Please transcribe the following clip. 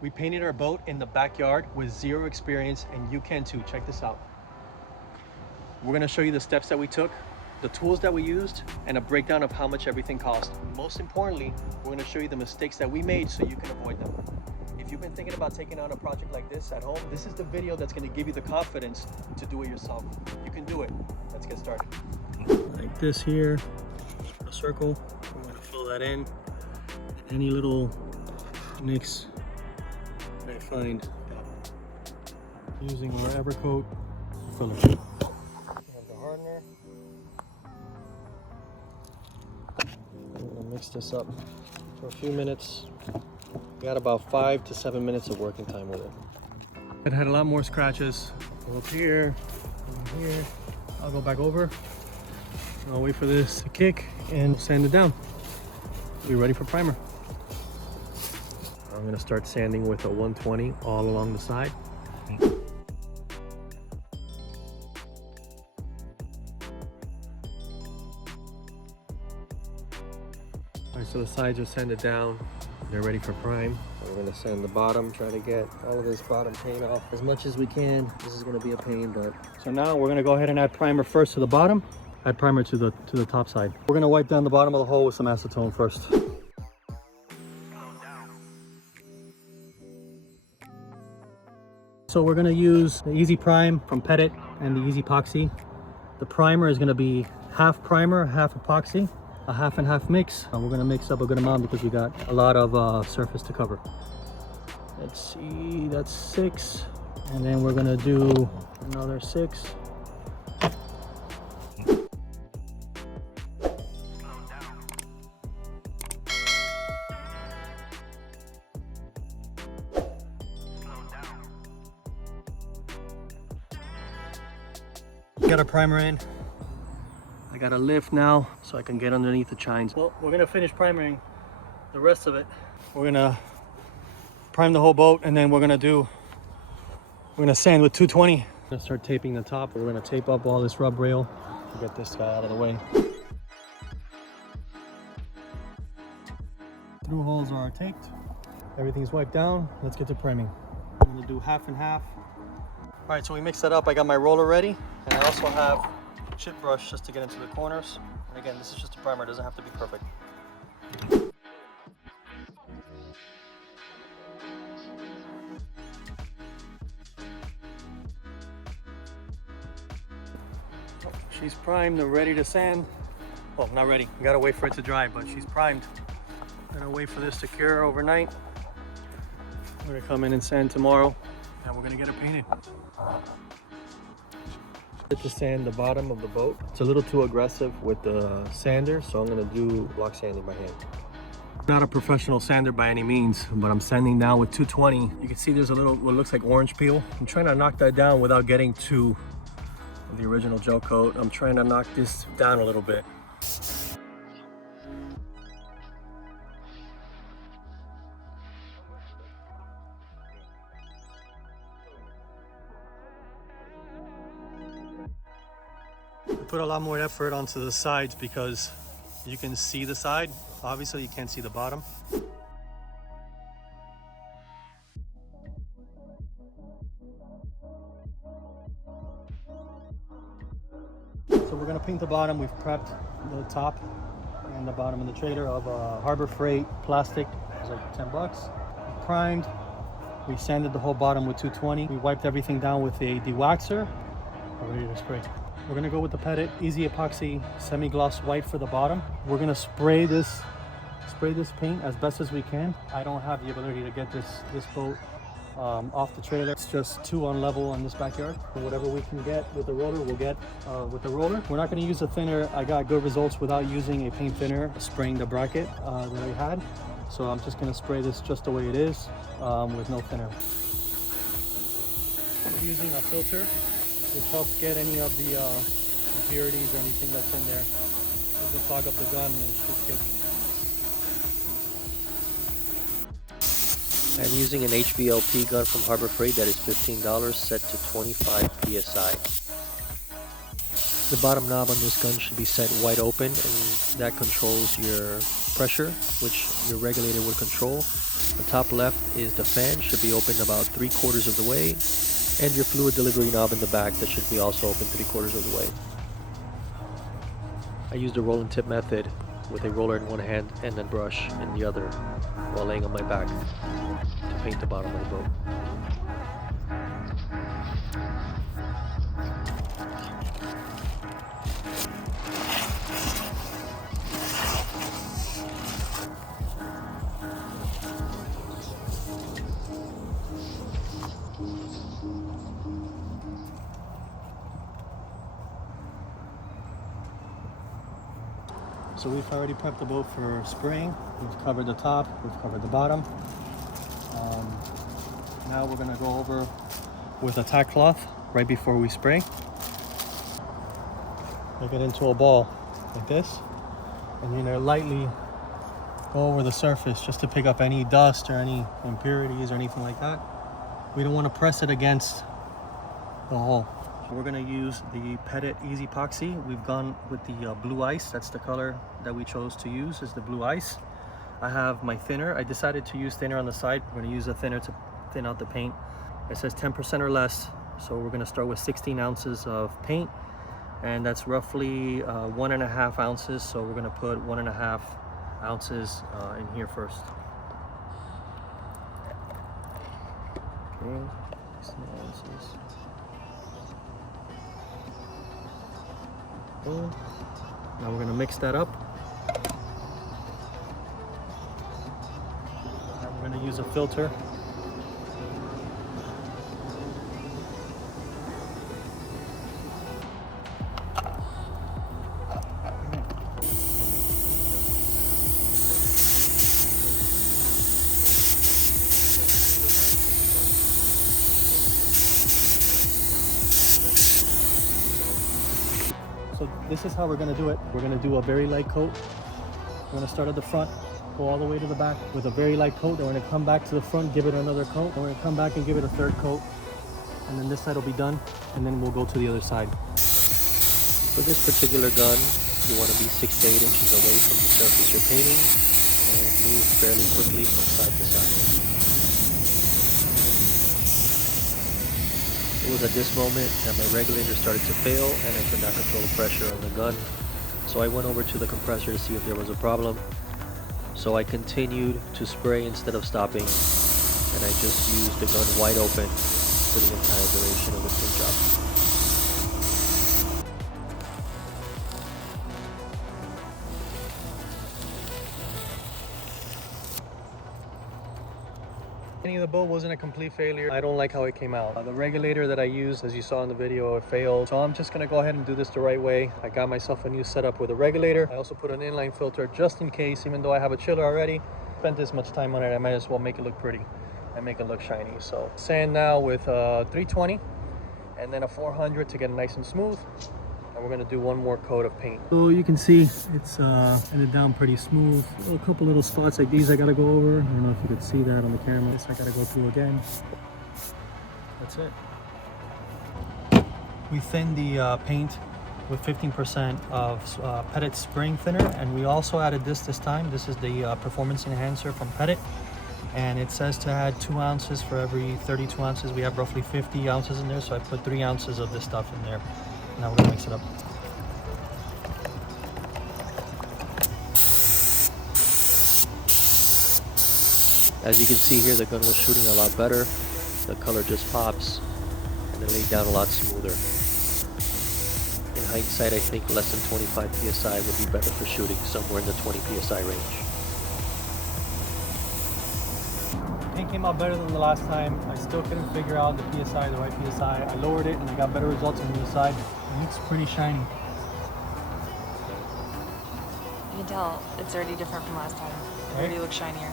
We painted our boat in the backyard with zero experience, and you can too. Check this out. We're gonna show you the steps that we took, the tools that we used, and a breakdown of how much everything cost. Most importantly, we're gonna show you the mistakes that we made so you can avoid them. If you've been thinking about taking on a project like this at home, this is the video that's gonna give you the confidence to do it yourself. You can do it. Let's get started. Like this here, a circle. We're gonna fill that in. Any little nicks that I find, using our Evercoat filler. The hardener. I'm gonna mix this up for a few minutes. We got about 5 to 7 minutes of working time with it. It had a lot more scratches. Go up here, here. I'll go back over. I'll wait for this to kick and sand it down. Be ready for primer. I'm gonna start sanding with a 120 all along the side. Alright, so the sides are sanded down. They're ready for prime. We're gonna sand the bottom, try to get all of this bottom paint off as much as we can. This is gonna be a pain, but... So now we're gonna go ahead and add primer first to the bottom. Add primer to the top side. We're gonna wipe down the bottom of the hole with some acetone first. So we're gonna use the EZ-Prime from Pettit and the EZ-Poxy. The primer is gonna be half primer, half epoxy, a half and half mix. We're gonna mix up a good amount because we got a lot of surface to cover. Let's see, that's 6. And then we're gonna do another 6. Got a primer in. I got a lift now so I can get underneath the chines. Well, we're gonna finish primering the rest of it. We're gonna prime the whole boat, and then we're gonna sand with 220. I'm gonna start taping the top. We're gonna tape up all this rub rail to get this guy out of the way. Through holes are taped. Everything's wiped down. Let's get to priming. I'm gonna do half and half. All right, so we mixed that up. I got my roller ready, and I also have chip brush just to get into the corners. And again, this is just a primer, it doesn't have to be perfect. She's primed and ready to sand. Well, not ready, we gotta wait for it to dry, but she's primed. I'm gonna wait for this to cure overnight. We're gonna come in and sand tomorrow, and we're gonna get her painted. To sand the bottom of the boat. It's a little too aggressive with the sander, so I'm gonna do block sanding by hand. Not a professional sander by any means, but I'm sanding now with 220. You can see there's a little, what looks like orange peel. I'm trying to knock that down without getting to the original gel coat. I'm trying to knock this down a little bit. Put a lot more effort onto the sides because you can see the side. Obviously you can't see the bottom. So we're gonna paint the bottom. We've prepped the top and the bottom of the trailer of Harbor Freight plastic. It was like 10 bucks. We primed. We sanded the whole bottom with 220. We wiped everything down with a dewaxer. We're ready to spray. We're gonna go with the Pettit EZ-Poxy semi-gloss white for the bottom. We're gonna spray this paint as best as we can. I don't have the ability to get this boat off the trailer. It's just too unlevel in this backyard. Whatever we can get with the roller, we'll get with the roller. We're not gonna use a thinner. I got good results without using a paint thinner, spraying the bracket that I had. So I'm just gonna spray this just the way it is with no thinner. We're using a filter, which helps get any of the impurities or anything that's in there. It doesn't clog up the gun and it's good. I'm using an HVLP gun from Harbor Freight that is $15, set to 25 PSI. The bottom knob on this gun should be set wide open, and that controls your pressure, which your regulator would control. The top left is the fan, should be open about 3/4 of the way, and your fluid delivery knob in the back that should be also open 3/4 of the way. I used the roll and tip method with a roller in one hand and a brush in the other while laying on my back to paint the bottom of the boat. So we've already prepped the boat for spraying. We've covered the top, we've covered the bottom. Now we're gonna go over with a tack cloth right before we spray. Make it into a ball like this, and you're gonna lightly go over the surface just to pick up any dust or any impurities or anything like that. We don't want to press it against the hull. We're going to use the Pettit EZ-Poxy. We've gone with the blue ice. That's the color that we chose to use, is the blue ice. I have my thinner. I decided to use thinner on the side. We're going to use a thinner to thin out the paint. It says 10% or less, so we're going to start with 16 ounces of paint, and that's roughly 1.5 ounces, so we're going to put 1.5 ounces in here first. Okay, 16 ounces. Boom. Now we're going to mix that up. And we're going to use a filter. So this is how we're going to do it. We're going to do a very light coat. We're going to start at the front, go all the way to the back with a very light coat. Then we're going to come back to the front, give it another coat. Then we're going to come back and give it a third coat. And then this side will be done. And then we'll go to the other side. For this particular gun, you want to be 6 to 8 inches away from the surface you're painting and move fairly quickly from side to side. It was at this moment that my regulator started to fail and I could not control the pressure on the gun. So I went over to the compressor to see if there was a problem. So I continued to spray instead of stopping, and I just used the gun wide open for the entire duration of the paint job. The boat wasn't a complete failure. I don't like how it came out. The regulator that I used, as you saw in the video, it failed. So I'm just gonna go ahead and do this the right way. I got myself a new setup with a regulator. I also put an inline filter just in case, even though I have a chiller already. Spent this much time on it, I might as well make it look pretty and make it look shiny. So sand now with 320 and then a 400 to get it nice and smooth. And we're gonna do one more coat of paint. So you can see it's ended down pretty smooth. A couple little spots like these I gotta go over. I don't know if you could see that on the camera. This I gotta go through again. That's it. We thinned the paint with 15% of Pettit spring thinner, and we also added this time. This is the performance enhancer from Pettit, and it says to add 2 ounces for every 32 ounces. We have roughly 50 ounces in there, so I put 3 ounces of this stuff in there. Now we're gonna mix it up. As you can see here, the gun was shooting a lot better. The color just pops and it laid down a lot smoother. In hindsight, I think less than 25 psi would be better for shooting, somewhere in the 20 psi range. Paint came out better than the last time. I still couldn't figure out the PSI, the right PSI. I lowered it and I got better results on the other side. It looks pretty shiny. You can tell it's already different from last time. It already looks shinier.